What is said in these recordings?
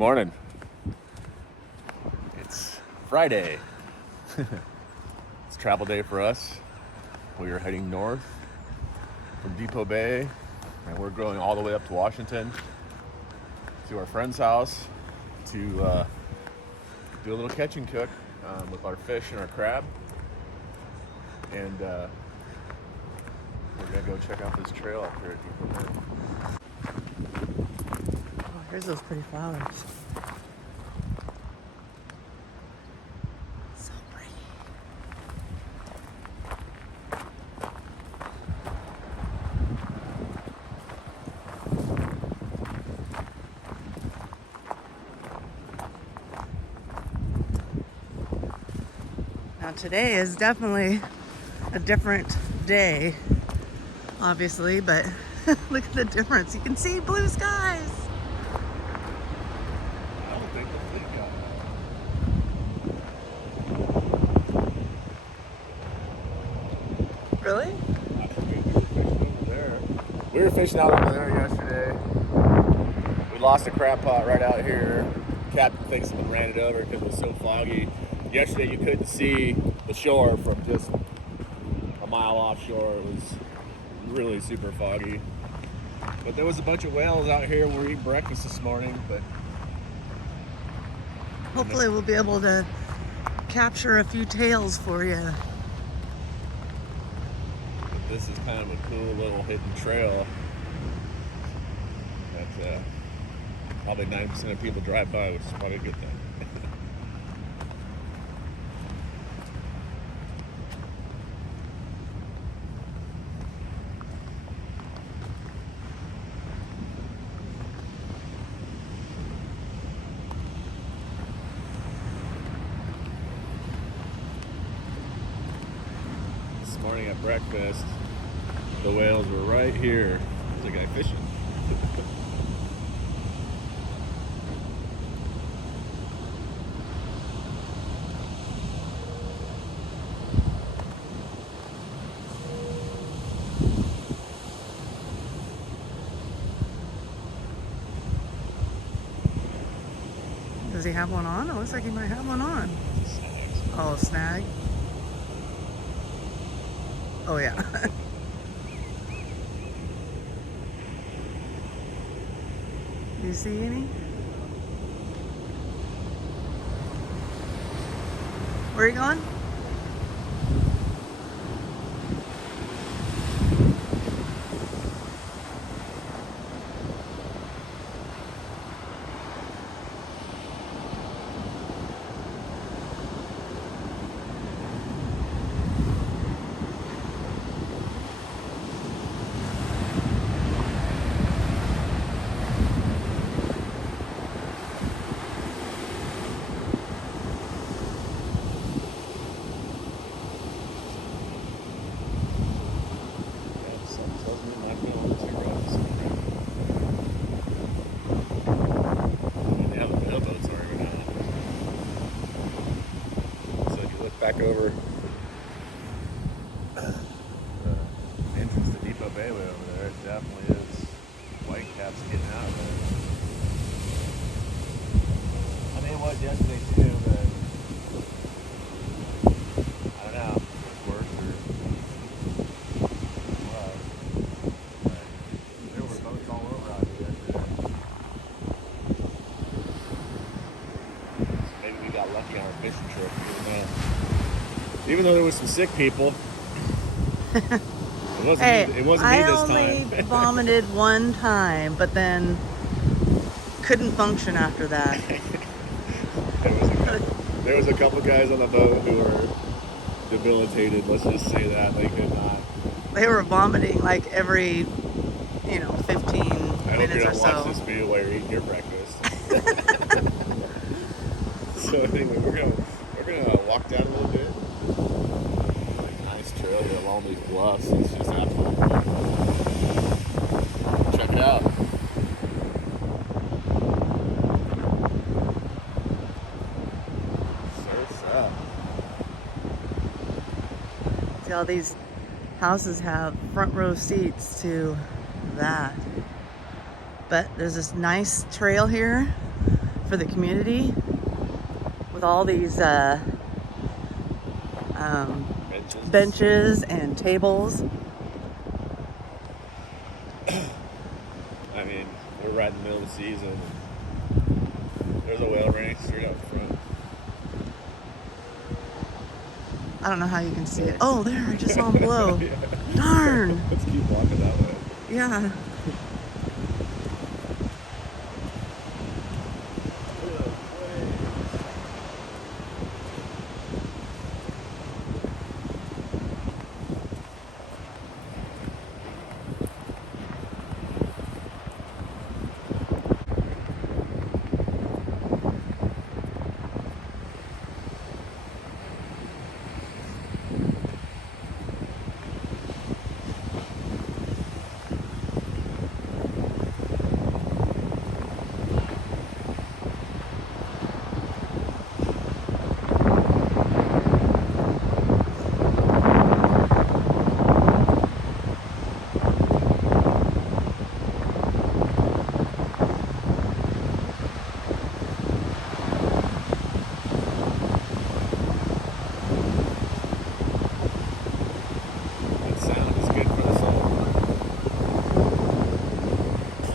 Morning. It's Friday. It's travel day for us. We are heading north from Depot Bay, and we're going all the way up to Washington to our friend's house to do a little catch and cook with our fish and our crab. And we're gonna go check out this trail up here at Depot Bay. Oh, here's those pretty flowers. So pretty. Now today is definitely a different day, obviously, but look at the difference. You can see blue skies. I don't think the fleet got that. Really? We were fishing out over there yesterday. We lost a crab pot right out here. Captain thinks someone ran it over because it was so foggy. Yesterday you couldn't see the shore from just a mile offshore. It was really super foggy. But there was a bunch of whales out here. We were eating breakfast this morning, but Hopefully we'll be able to capture a few tails for you. this is kind of a cool little hidden trail that probably 90% of people drive by, which is probably a good thing. This morning at breakfast, the whales were right here. There's a guy fishing. Does he have one on? It looks like he might have one on. Oh, snag. Oh, yeah. You see any? Where are you going? Back over the entrance to Depot Bay way over there, it definitely is white caps getting out of there. I mean, it was yesterday too, but I don't know if it's worse or what. But there were boats all over out here yesterday. So maybe we got lucky on our fishing trip. Even though there was some sick people, it wasn't me this time. I only vomited one time, but then couldn't function after that. There was a couple guys on the boat who were debilitated. Let's just say that they could not. They were vomiting like every, 15 I hope you minutes or don't watch so. this video while you're eating your breakfast. So anyway, we're gonna walk down a little bit. Nice trail here along these bluffs. It's just absolutely beautiful. Check it out. Surf's up. See, all these houses have front row seats to that. But there's this nice trail here for the community with all these benches and tables. I mean, we're right in the middle of the season. There's a whale ranch straight up front. I don't know how you can see it. Oh, there, I just saw him blow. Yeah. Darn. Let's keep walking that way. Yeah.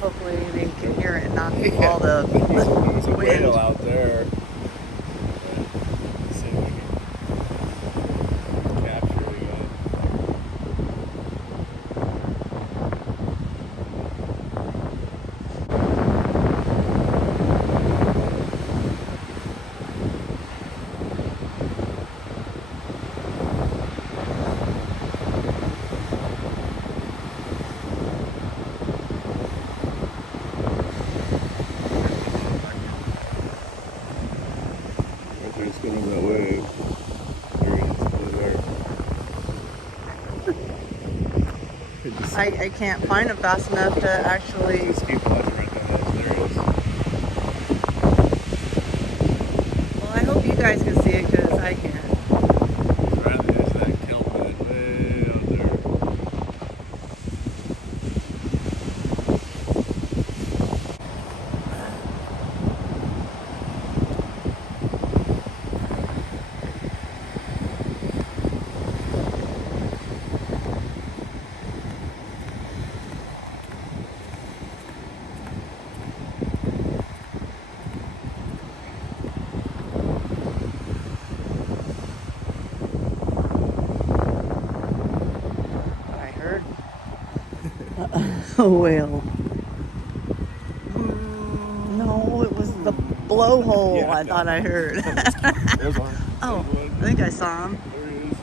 Hopefully they can hear it, not all the There's a wind. whale out there. Let's see if we can capture it again. It's going that way. I can't find it fast enough to actually. Just keep watching right there. There it is. Well, I hope you guys can see it because I can't. He's right on the edge of that kelp bed, way out there. A whale. No, it was the blowhole. Yeah, I thought I heard. There's one. Oh, There's one. I think I saw him. There he is.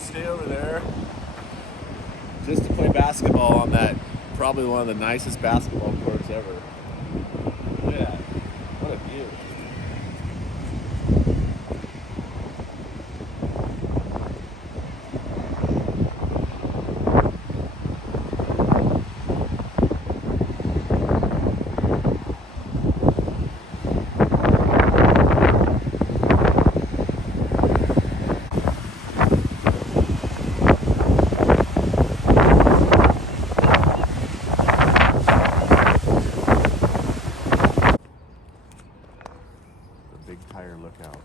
Stay over there just to play basketball on that, probably one of the nicest basketball courts ever. Look at that. What a view. Big tire lookout.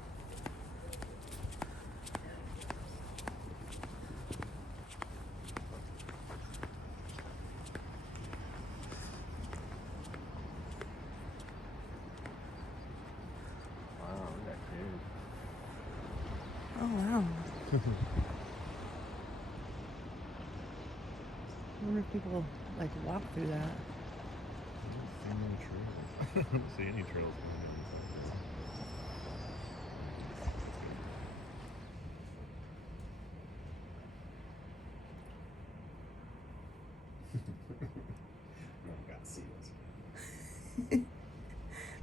Wow, look at that cave. Oh, wow. wonder if people like walk through that. I don't see any trails.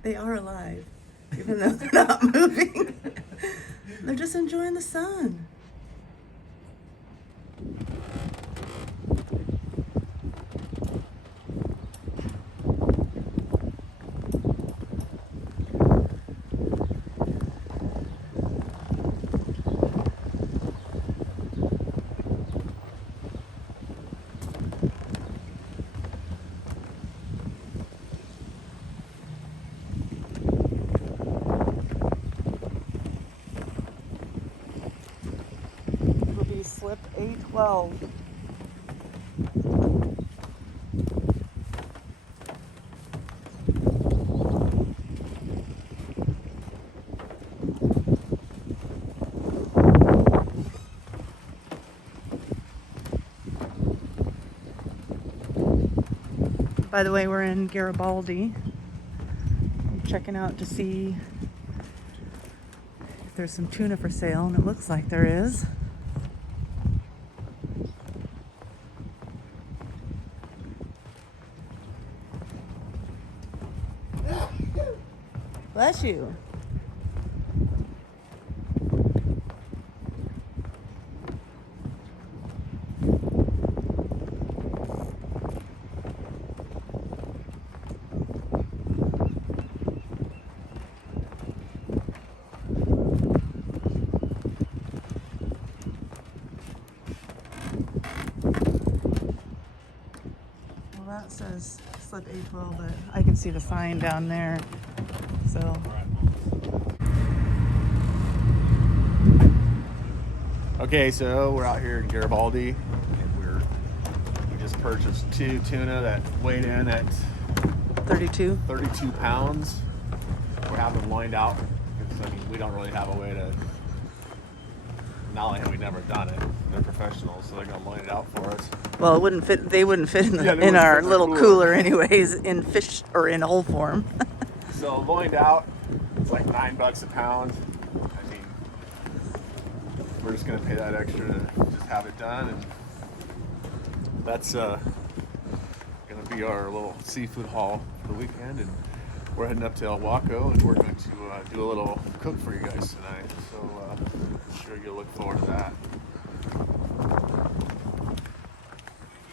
They are alive, even though they're not moving. They're just enjoying the sun. Slip A12. By the way, we're in Garibaldi. I'm checking out to see if there's some tuna for sale, and it looks like there is. Bless you. Well, that says slip A12, but I can see the sign down there. So. Okay, so we're out here in Garibaldi, and we just purchased 2 tuna that weighed in at 32 pounds. We're having them lined out because I mean we don't really have a way to. Not like we've never done it. They're professionals, so they're gonna line it out for us. Well, it wouldn't fit. They wouldn't fit in our little cooler anyways, in fish or in whole form. So loined out, it's like $9 a pound. I mean, we're just gonna pay that extra to just have it done, and that's gonna be our little seafood haul for the weekend. And we're heading up to El Waco, and we're going to do a little cook for you guys tonight. So I'm sure you'll look forward to that.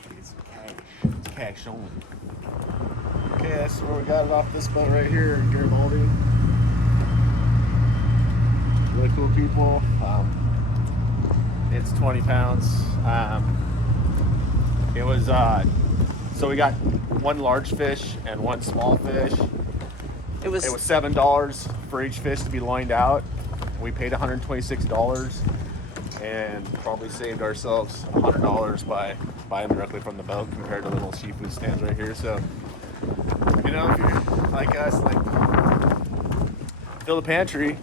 Get some cash. It's cash only. Okay, that's where we got it off this boat right here in Garibaldi. Really cool people. It's 20 pounds. It was, so we got 1 large fish and 1 small fish. It was $7 for each fish to be lined out. We paid $126 and probably saved ourselves $100 by buying directly from the boat compared to the little seafood stands right here. So, you know, if you're like us, like fill the pantry,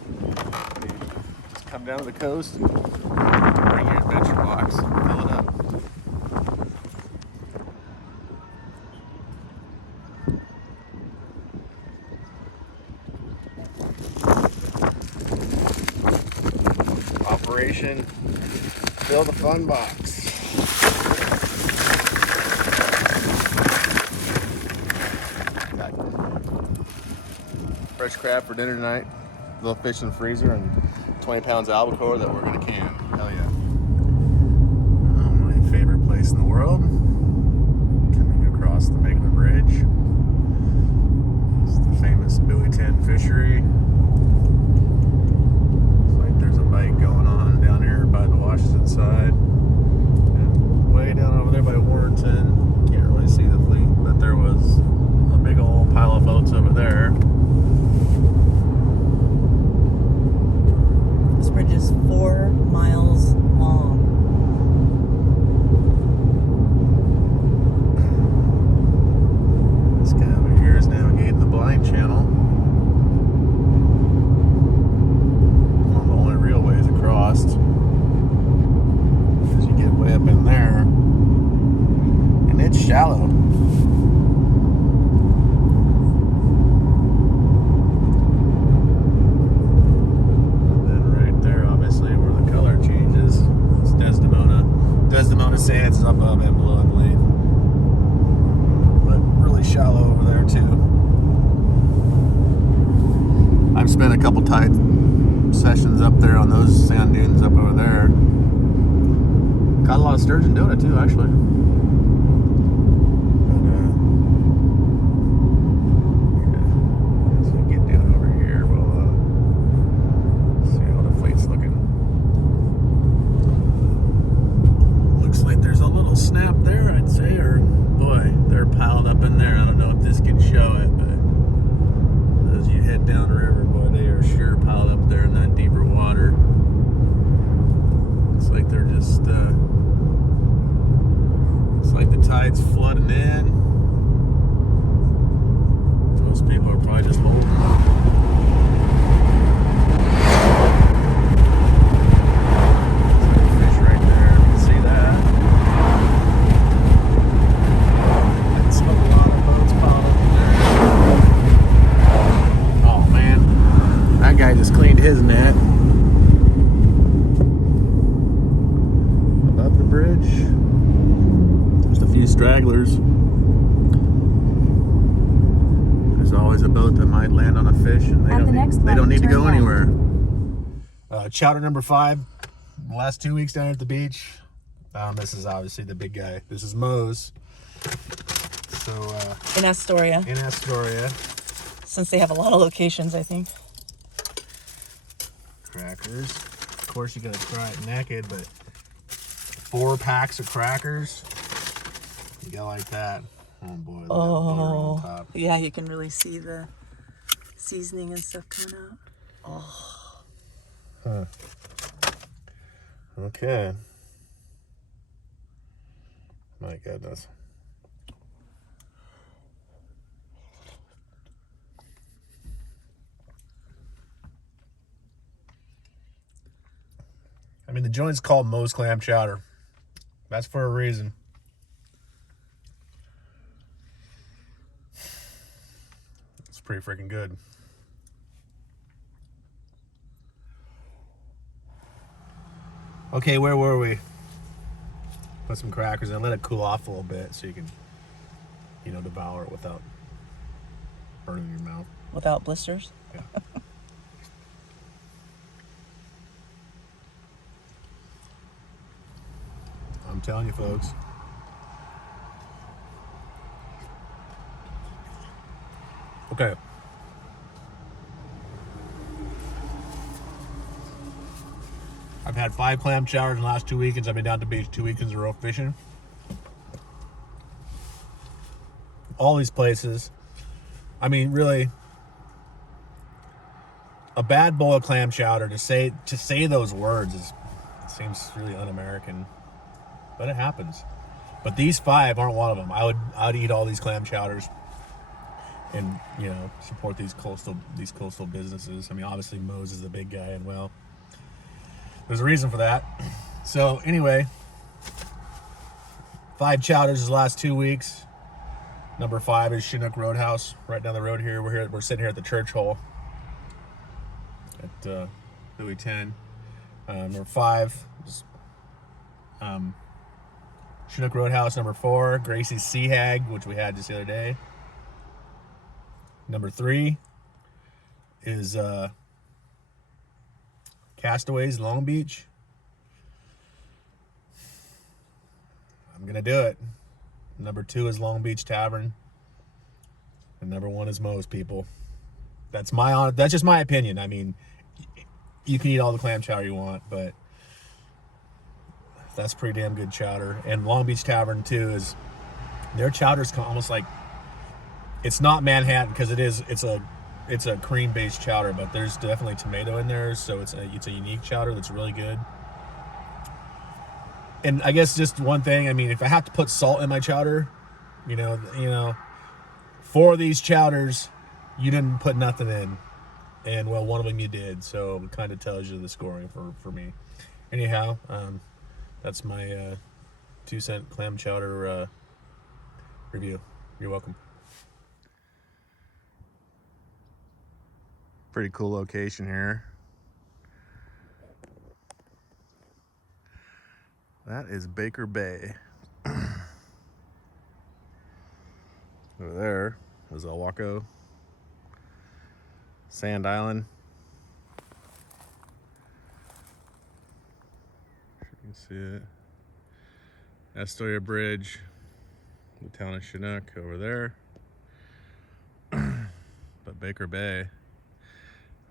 just come down to the coast and bring your adventure box, fill it up. Operation Fill the Fun Box. Got fresh crab for dinner tonight, little fish in the freezer, and 20 pounds of albacore that we're gonna can. Hell yeah. Oh, my favorite place in the world. Coming across the Miller Bridge. It's the famous buoy tin fishery. There's a bike going on down here by the Washington side, and way down over there by Warrenton, can't really see the fleet, but there was a big old pile of boats over there. This bridge is 4 miles long. This guy over here is navigating the blind channel. One of the only real ways across. shallow. And then right there, obviously, where the color changes, it's Desdemona. Desdemona Sands is above and below, I believe. But really shallow over there, too. I've spent a couple tide sessions up there on those sand dunes up over there. Got a lot of sturgeon doing it too, actually. As we get down over here, we'll see how the fleet's looking. Looks like there's a little snap there, I'd say, or boy, they're piled up in there. I don't know if this can show it, but as you head down the river, boy, they are sure piled up there in that deeper water. Looks like they're just, looks like the tide's flooding in. Most people are probably just holding them. Fish right there, you can see that. That's a lot of boats piled up in there. Oh man, that guy just cleaned his net. Above the bridge, just a few stragglers. There's always a boat that might land on a fish, and they don't need to go anywhere. Chowder number 5. The last 2 weeks down at the beach. This is obviously the big guy. This is Moe's. So In Astoria. in Astoria. Since they have a lot of locations, I think. Crackers. Of course, you gotta try it naked, but 4 packs of crackers. You go like that. Oh boy, look at that butter on top. Yeah, you can really see the seasoning and stuff coming out. Huh. Okay. My goodness. I mean, the joint's called Moe's Clam Chowder. That's for a reason. It's pretty freaking good. Okay, where were we? Put some crackers in, let it cool off a little bit so you can, devour it without burning your mouth. Without blisters? Yeah. I'm telling you, folks. Okay. I've had 5 clam chowders in the last 2 weekends. I've been down to the beach 2 weekends in a row fishing. All these places. I mean, really, a bad bowl of clam chowder, to say those words seems really un-American, but it happens. But these 5 aren't one of them. I'd eat all these clam chowders and support these coastal businesses. I mean, obviously Moe's is the big guy, and well, there's a reason for that. So anyway, 5 chowders the last 2 weeks. Number 5 is Chinook Roadhouse, right down the road here. We're sitting here at the church hole at Louis 10. Number 5 is Chinook Roadhouse. Number 4, Gracie's Sea Hag, which we had just the other day. Number 3 is Castaways Long Beach. I'm gonna do it. Number 2 is Long Beach Tavern, and number 1 is Moe's, people. That's just my opinion. I mean, you can eat all the clam chowder you want, but that's pretty damn good chowder. And Long Beach Tavern too, is their chowder's almost like, it's not Manhattan because it's a cream based chowder, but there's definitely tomato in there, so it's a unique chowder that's really good. And I guess just one thing, I mean, if I have to put salt in my chowder, 4 of these chowders, you didn't put nothing in. And, well, one of them you did. So it kind of tells you the scoring for me. Anyhow, that's my 2-cent clam chowder review. You're welcome. Pretty cool location here. That is Baker Bay. Over there is El Waco, Sand Island. You can see it. Astoria Bridge, the town of Chinook over there. But Baker Bay,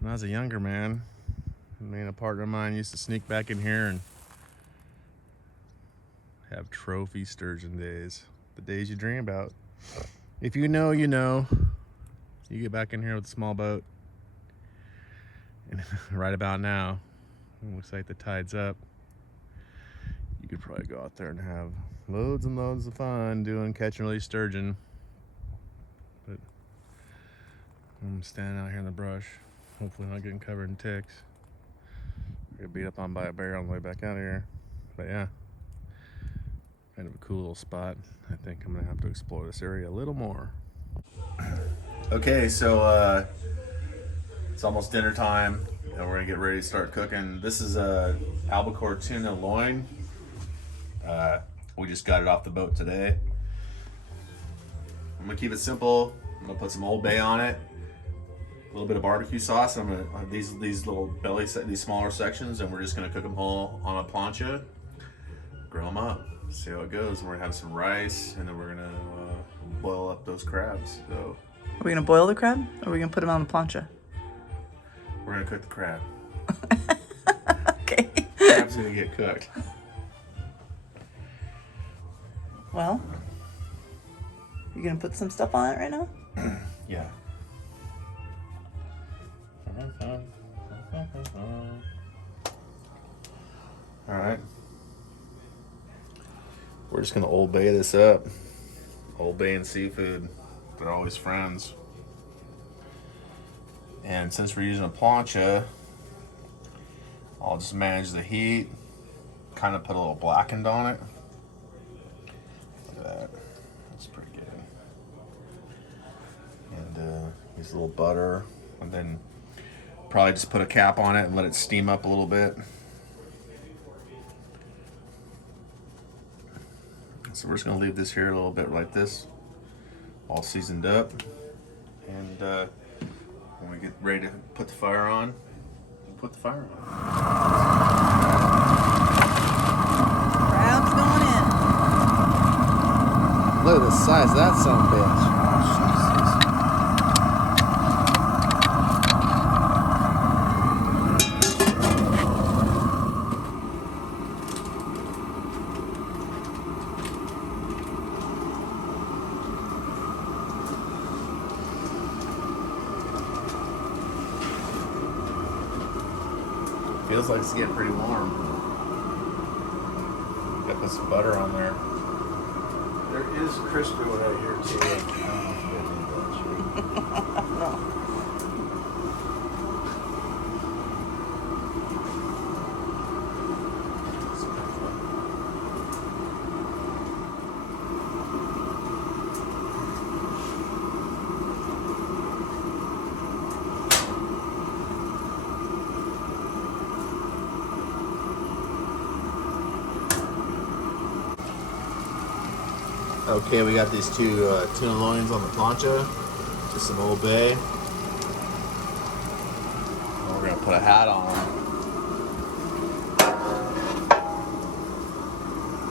when I was a younger man, me and a partner of mine used to sneak back in here and have trophy sturgeon days. The days you dream about. If you know, you know. You get back in here with a small boat. And right about now, it looks like the tide's up. You could probably go out there and have loads and loads of fun doing catch and release sturgeon. But I'm standing out here in the brush, hopefully not getting covered in ticks. Get beat up on by a bear on the way back out of here. But yeah, kind of a cool little spot. I think I'm gonna have to explore this area a little more. Okay, so it's almost dinner time and we're gonna get ready to start cooking. This is a albacore tuna loin. We just got it off the boat today. I'm gonna keep it simple. I'm gonna put some Old Bay on it, a little bit of barbecue sauce. I'm gonna have these little belly, these smaller sections, and we're just gonna cook them whole on a plancha, grill them up, see how it goes. And we're gonna have some rice, and then we're gonna boil up those crabs. So, are we gonna boil the crab, or are we gonna put them on the plancha? We're gonna cook the crab. Okay. Crab's gonna get cooked. Well, you gonna put some stuff on it right now? Yeah. All right. We're just gonna Old Bay this up. Old Bay and seafood, they're always friends. And since we're using a plancha, I'll just manage the heat, kind of put a little blackened on it. Look at that, that's pretty good. And use a little butter, and then probably just put a cap on it and let it steam up a little bit. So we're just gonna leave this here a little bit like this, all seasoned up. And when we get ready to put the fire on, we'll put the fire on. Crab's going in. Look at the size of that son of a bitch. Feels like it's getting pretty warm. Got put some butter on there. There is crispy one right here too. Okay, we got these two tuna loins on the plancha, just some Old Bay. And we're gonna put a hat on them.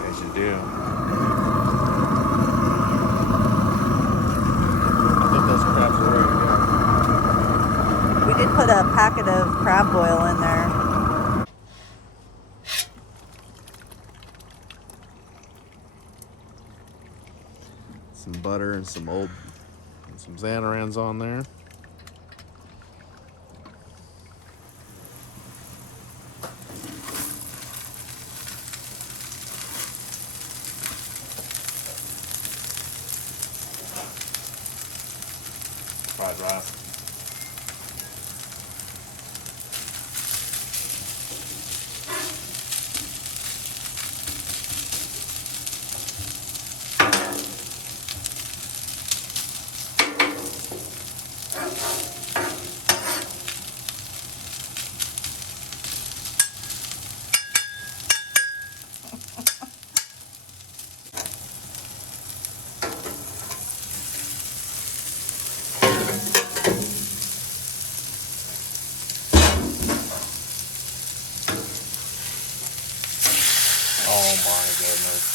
As you do. I think those crabs are ready to go. We did put a packet of crab boil in there. Some butter and some Xanarans on there. Fried rice. Oh my goodness.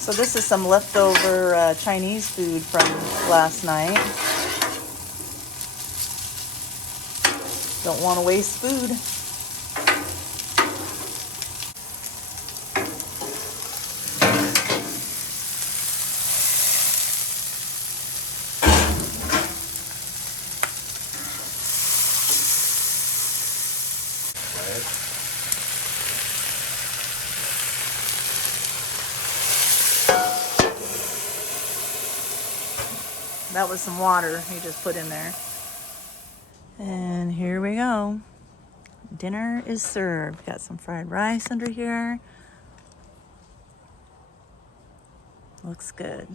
So this is some leftover Chinese food from last night. Don't want to waste food. That was some water he just put in there. And here we go. Dinner is served. Got some fried rice under here. Looks good.